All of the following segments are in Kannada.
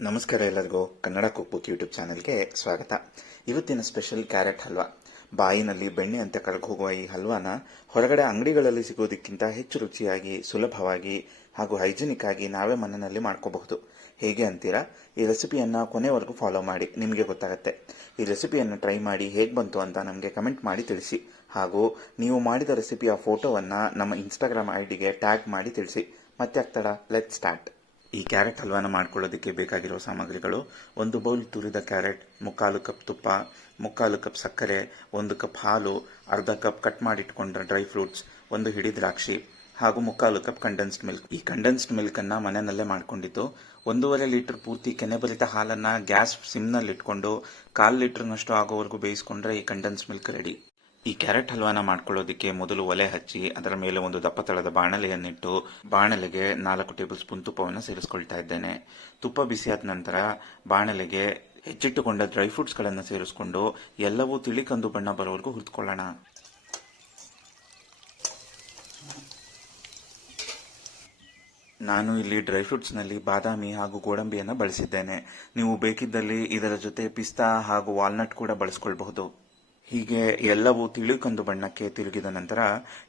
ನಮಸ್ಕಾರ ಎಲ್ಲರಿಗೂ ಕನ್ನಡ ಕುಕ್ ಬುಕ್ ಯೂಟ್ಯೂಬ್ ಚಾನೆಲ್ಗೆ ಸ್ವಾಗತ. ಇವತ್ತಿನ ಸ್ಪೆಷಲ್ ಕ್ಯಾರೆಟ್ ಹಲ್ವಾ. ಬಾಯಿನಲ್ಲಿ ಬೆಣ್ಣೆ ಅಂತ ಕರಗೋಗುವ ಈ ಹಲ್ವಾನ ಹೊರಗಡೆ ಅಂಗಡಿಗಳಲ್ಲಿ ಸಿಗೋದಕ್ಕಿಂತ ಹೆಚ್ಚು ರುಚಿಯಾಗಿ, ಸುಲಭವಾಗಿ ಹಾಗೂ ಹೈಜಿನಿಕ್ ಆಗಿ ನಾವೇ ಮನೆಯಲ್ಲಿ ಮಾಡ್ಕೋಬಹುದು. ಹೇಗೆ ಅಂತೀರಾ? ಈ ರೆಸಿಪಿಯನ್ನ ಕೊನೆವರೆಗೂ ಫಾಲೋ ಮಾಡಿ, ನಿಮಗೆ ಗೊತ್ತಾಗುತ್ತೆ. ಈ ರೆಸಿಪಿಯನ್ನು ಟ್ರೈ ಮಾಡಿ ಹೇಗೆ ಬಂತು ಅಂತ ನಮಗೆ ಕಮೆಂಟ್ ಮಾಡಿ ತಿಳಿಸಿ. ಹಾಗೂ ನೀವು ಮಾಡಿದ ರೆಸಿಪಿಯ ಫೋಟೋವನ್ನ ನಮ್ಮ ಇನ್ಸ್ಟಾಗ್ರಾಮ್ ಐಡಿಗೆ ಟ್ಯಾಗ್ ಮಾಡಿ ತಿಳಿಸಿ. ಮತ್ತೆ ಆಗ್ತಡ, ಲೆಟ್ ಸ್ಟಾರ್ಟ್. ಈ ಕ್ಯಾರೆಟ್ ಹಲ್ವಾನ ಮಾಡ್ಕೊಳ್ಳೋದಕ್ಕೆ ಬೇಕಾಗಿರೋ ಸಾಮಗ್ರಿಗಳು: 1 ಬೌಲ್ ತುರಿದ ಕ್ಯಾರೆಟ್, 3/4 ಕಪ್ ತುಪ್ಪ, 3/4 ಕಪ್ ಸಕ್ಕರೆ, 1 ಕಪ್ ಹಾಲು, ಅರ್ಧ ಕಪ್ ಕಟ್ ಮಾಡಿಟ್ಕೊಂಡ ಡ್ರೈ ಫ್ರೂಟ್ಸ್, 1 ಹಿಡಿ ದ್ರಾಕ್ಷಿ ಹಾಗೂ 3/4 ಕಪ್ ಕಂಡೆನ್ಸ್ಡ್ ಮಿಲ್ಕ್. ಈ ಕಂಡೆನ್ಸ್ಡ್ ಮಿಲ್ಕ್ ಅನ್ನ ಮನೆಯಲ್ಲೇ ಮಾಡ್ಕೊಂಡಿದ್ದು 1.5 ಲೀಟರ್ ಪೂರ್ತಿ ಕೆನೆಬರಿತ ಹಾಲನ್ನ ಗ್ಯಾಸ್ ಸಿಮ್ನಲ್ಲಿ ಇಟ್ಕೊಂಡು 1/4 ಲೀಟರ್ನಷ್ಟು ಆಗೋವರೆಗೂ ಬೇಯಿಸ್ಕೊಂಡ್ರೆ ಈ ಕಂಡೆನ್ಸ್ಡ್ ಮಿಲ್ಕ್ ರೆಡಿ. ಈ ಕ್ಯಾರೆಟ್ ಹಲ್ವಾನ ಮಾಡ್ಕೊಳ್ಳೋದಕ್ಕೆ ಮೊದಲು ಒಲೆ ಹಚ್ಚಿ ಅದರ ಮೇಲೆ ಒಂದು ದಪ್ಪ ತಳದ ಬಾಣಲೆಯನ್ನಿಟ್ಟು ಬಾಣಲೆಗೆ 4 ಟೇಬಲ್ ಸ್ಪೂನ್ ತುಪ್ಪವನ್ನು ಸೇರಿಸ್ಕೊಳ್ತಾ ಇದ್ದೇನೆ. ತುಪ್ಪ ಬಿಸಿಯಾದ ನಂತರ ಬಾಣಲೆಗೆ ಹೆಚ್ಚಿಟ್ಟುಕೊಂಡ ಡ್ರೈ ಫ್ರೂಟ್ಸ್ ಗಳನ್ನು ಸೇರಿಸಿಕೊಂಡು ಎಲ್ಲವೂ ತಿಳಿ ಕಂದು ಬಣ್ಣ ಬರೋವರೆಗೂ ಹುರಿದುಕೊಳ್ಳೋಣ. ನಾನು ಇಲ್ಲಿ ಡ್ರೈ ಫ್ರೂಟ್ಸ್ ನಲ್ಲಿ ಬಾದಾಮಿ ಹಾಗೂ ಗೋಡಂಬಿಯನ್ನು ಬಳಸಿದ್ದೇನೆ. ನೀವು ಬೇಕಿದ್ದಲ್ಲಿ ಇದರ ಜೊತೆ ಪಿಸ್ತಾ ಹಾಗೂ ವಾಲ್ನಟ್ ಕೂಡ ಬಳಸಿಕೊಳ್ಳಬಹುದು. ಹೀಗೆ ಎಲ್ಲವೂ ತಿಳಿ ಕಂದು ಬಣ್ಣಕ್ಕೆ ತಿರುಗಿದ ನಂತರ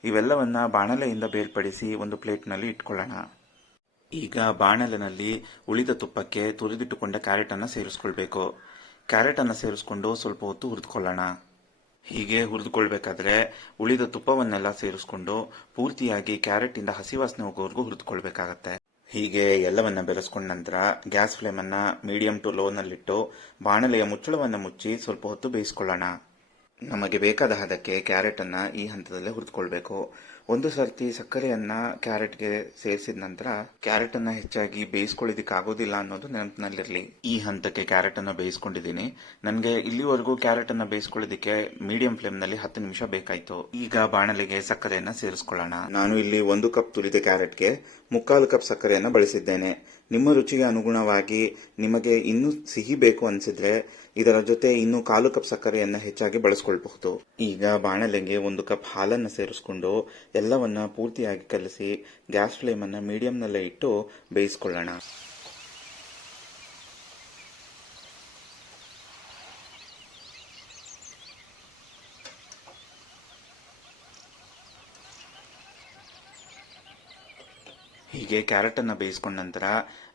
ಇವೆಲ್ಲವನ್ನ ಬಾಣಲೆಯಿಂದ ಬೇರ್ಪಡಿಸಿ ಒಂದು ಪ್ಲೇಟ್ನಲ್ಲಿ ಇಟ್ಕೊಳ್ಳೋಣ. ಈಗ ಬಾಣಲೆನಲ್ಲಿ ಉಳಿದ ತುಪ್ಪಕ್ಕೆ ತುರಿದಿಟ್ಟುಕೊಂಡ ಕ್ಯಾರೆಟ್ ಅನ್ನು ಸೇರಿಸ್ಕೊಳ್ಬೇಕು. ಕ್ಯಾರೆಟ್ ಅನ್ನು ಸೇರಿಸ್ಕೊಂಡು ಸ್ವಲ್ಪ ಹೊತ್ತು ಹುರಿದುಕೊಳ್ಳೋಣ. ಹೀಗೆ ಹುರಿದುಕೊಳ್ಬೇಕಾದ್ರೆ ಉಳಿದ ತುಪ್ಪವನ್ನೆಲ್ಲ ಸೇರಿಸ್ಕೊಂಡು ಪೂರ್ತಿಯಾಗಿ ಕ್ಯಾರೆಟ್ ಇಂದ ಹಸಿ ವಾಸನೆ ಹೋಗೋವರೆಗೂ ಹುರಿದುಕೊಳ್ಬೇಕಾಗತ್ತೆ. ಹೀಗೆ ಎಲ್ಲವನ್ನ ಬೆರೆಸ್ಕೊಂಡ ನಂತರ ಗ್ಯಾಸ್ ಫ್ಲೇಮ್ ಅನ್ನ ಮೀಡಿಯಂ ಟು ಲೋ ನಲ್ಲಿಟ್ಟು ಬಾಣಲೆಯ ಮುಚ್ಚಳವನ್ನು ಮುಚ್ಚಿ ಸ್ವಲ್ಪ ಹೊತ್ತು ಬೇಯಿಸ್ಕೊಳ್ಳೋಣ. ನಮಗೆ ಬೇಕಾದ ಹದಕ್ಕೆ ಕ್ಯಾರೆಟ್ ಅನ್ನ ಈ ಹಂತದಲ್ಲೇ ಹುರಿದುಕೊಳ್ಬೇಕು. ಒಂದು ಸರ್ತಿ ಸಕ್ಕರೆಯನ್ನ ಕ್ಯಾರೆಟ್ಗೆ ಸೇರಿಸಿದ ನಂತರ ಕ್ಯಾರೆಟ್ ಅನ್ನ ಹೆಚ್ಚಾಗಿ ಬೇಯಿಸ್ಕೊಳ್ಳೋದಿಕ್ಕೆ ಆಗೋದಿಲ್ಲ ಅನ್ನೋದು ನೆನಪಿನಲ್ಲಿರಲಿ. ಈ ಹಂತಕ್ಕೆ ಕ್ಯಾರೆಟ್ ಅನ್ನ ಬೇಯಿಸ್ಕೊಂಡಿದ್ದೀನಿ. ನನಗೆ ಇಲ್ಲಿವರೆಗೂ ಕ್ಯಾರೆಟ್ ಅನ್ನ ಬೇಯಿಸ್ಕೊಳ್ಳೋದಿಕ್ಕೆ ಮೀಡಿಯಂ ಫ್ಲೇಮ್ ನಲ್ಲಿ 10 ನಿಮಿಷ ಬೇಕಾಯ್ತು. ಈಗ ಬಾಣಲೆಗೆ ಸಕ್ಕರೆಯನ್ನ ಸೇರಿಸ್ಕೊಳ್ಳೋಣ. ನಾನು ಇಲ್ಲಿ 1 ಕಪ್ ತುರಿದ ಕ್ಯಾರೆಟ್ಗೆ 3/4 ಕಪ್ ಸಕ್ಕರೆಯನ್ನ ಬಳಸಿದ್ದೇನೆ. ನಿಮ್ಮ ರುಚಿಗೆ ಅನುಗುಣವಾಗಿ ನಿಮಗೆ ಇನ್ನೂ ಸಿಹಿ ಬೇಕು ಅನಿಸಿದ್ರೆ ಇದರ ಜೊತೆ ಇನ್ನೂ 1/4 ಕಪ್ ಸಕ್ಕರೆಯನ್ನ ಹೆಚ್ಚಾಗಿ ಬಳಸ್ಕೊಳ್ಬಹುದು. ಈಗ ಬಾಣಲೆಗೆ 1 ಕಪ್ ಹಾಲನ್ನು ಸೇರಿಸ್ಕೊಂಡು ಎಲ್ಲವನ್ನ ಪೂರ್ತಿಯಾಗಿ ಕಲಸಿ ಗ್ಯಾಸ್ ಫ್ಲೇಮ್ ಅನ್ನ ಮೀಡಿಯಂನಲ್ಲೇ ಇಟ್ಟು ಬೇಯಿಸ್ಕೊಳ್ಳೋಣ. ಹೀಗೆ ಕ್ಯಾರೆಟ್ ಅನ್ನ ಬೇಯಿಸ್ಕೊಂಡ ನಂತರ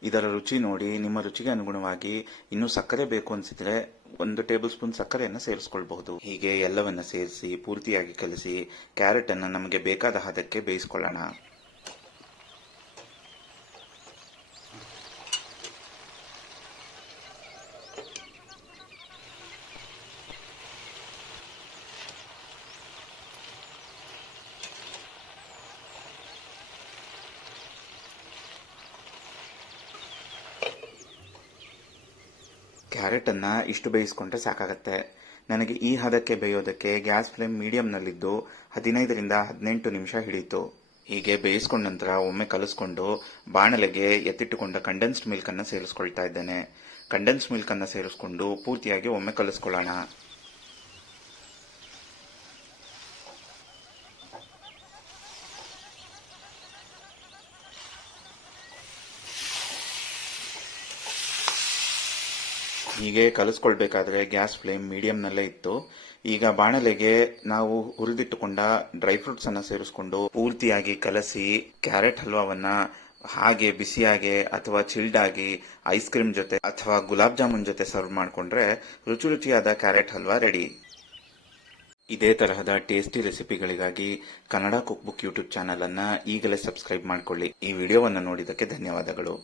ಇದರ ರುಚಿ ನೋಡಿ ನಿಮ್ಮ ರುಚಿಗೆ ಅನುಗುಣವಾಗಿ ಇನ್ನೂ ಸಕ್ಕರೆ ಬೇಕು ಅನಿಸಿದ್ರೆ 1 ಟೇಬಲ್ ಸ್ಪೂನ್ ಸಕ್ಕರೆಯನ್ನು ಸೇರಿಸ್ಕೊಳ್ಬಹುದು. ಹೀಗೆ ಎಲ್ಲವನ್ನ ಸೇರಿಸಿ ಪೂರ್ತಿಯಾಗಿ ಕಲಸಿ ಕ್ಯಾರೆಟ್ ಅನ್ನ ನಮಗೆ ಬೇಕಾದ ಹದಕ್ಕೆ ಬೇಯಿಸ್ಕೊಳ್ಳೋಣ. ಕ್ಯಾರೆಟ್ ಅನ್ನ ಇಷ್ಟು ಬೇಯಿಸ್ಕೊಂಡ್ರೆ ಸಾಕಾಗತ್ತೆ. ನನಗೆ ಈ ಹದಕ್ಕೆ ಬೇಯೋದಕ್ಕೆ ಗ್ಯಾಸ್ ಫ್ಲೇಮ್ ಮೀಡಿಯಂನಲ್ಲಿದ್ದು 15ರಿಂದ 18 ನಿಮಿಷ ಹಿಡಿಯಿತು. ಹೀಗೆ ಬೇಯಿಸ್ಕೊಂಡ ನಂತರ ಒಮ್ಮೆ ಕಲಿಸ್ಕೊಂಡು ಬಾಣಲೆಗೆ ಎತ್ತಿಟ್ಟುಕೊಂಡ ಕಂಡೆನ್ಸ್ಡ್ ಮಿಲ್ಕ್ ಅನ್ನು ಸೇರಿಸ್ಕೊಳ್ತಾ ಇದ್ದೇನೆ. ಕಂಡೆನ್ಸ್ಡ್ ಮಿಲ್ಕ್ ಅನ್ನು ಸೇರಿಸ್ಕೊಂಡು ಪೂರ್ತಿಯಾಗಿ ಒಮ್ಮೆ ಕಲಿಸ್ಕೊಳ್ಳೋಣ. ಹೀಗೆ ಕಲಿಸ್ಕೊಳ್ಬೇಕಾದ್ರೆ ಗ್ಯಾಸ್ ಫ್ಲೇಮ್ ಮೀಡಿಯಂನಲ್ಲೇ ಇತ್ತು. ಈಗ ಬಾಣಲೆಗೆ ನಾವು ಹುರಿದಿಟ್ಟುಕೊಂಡ ಡ್ರೈ ಫ್ರೂಟ್ಸ್ ಅನ್ನ ಸೇರಿಸ್ಕೊಂಡು ಪೂರ್ತಿಯಾಗಿ ಕಲಸಿ ಕ್ಯಾರೆಟ್ ಹಲ್ವಾವನ್ನ ಹಾಗೆ ಬಿಸಿಯಾಗಿ ಅಥವಾ ಚಿಲ್ಡ್ ಆಗಿ ಐಸ್ ಕ್ರೀಮ್ ಜೊತೆ ಅಥವಾ ಗುಲಾಬ್ ಜಾಮೂನ್ ಜೊತೆ ಸರ್ವ್ ಮಾಡಿಕೊಂಡ್ರೆ ರುಚಿಯಾದ ಕ್ಯಾರೆಟ್ ಹಲ್ವಾ ರೆಡಿ. ಇದೇ ತರಹದ ಟೇಸ್ಟಿ ರೆಸಿಪಿಗಳಿಗಾಗಿ Kannada cook book YouTube channel ಅನ್ನ ಈಗಲೇ ಸಬ್ಸ್ಕ್ರೈಬ್ ಮಾಡಿಕೊಳ್ಳಿ. ಈ ವಿಡಿಯೋವನ್ನು ನೋಡಿದ್ದಕ್ಕೆ ಧನ್ಯವಾದಗಳು.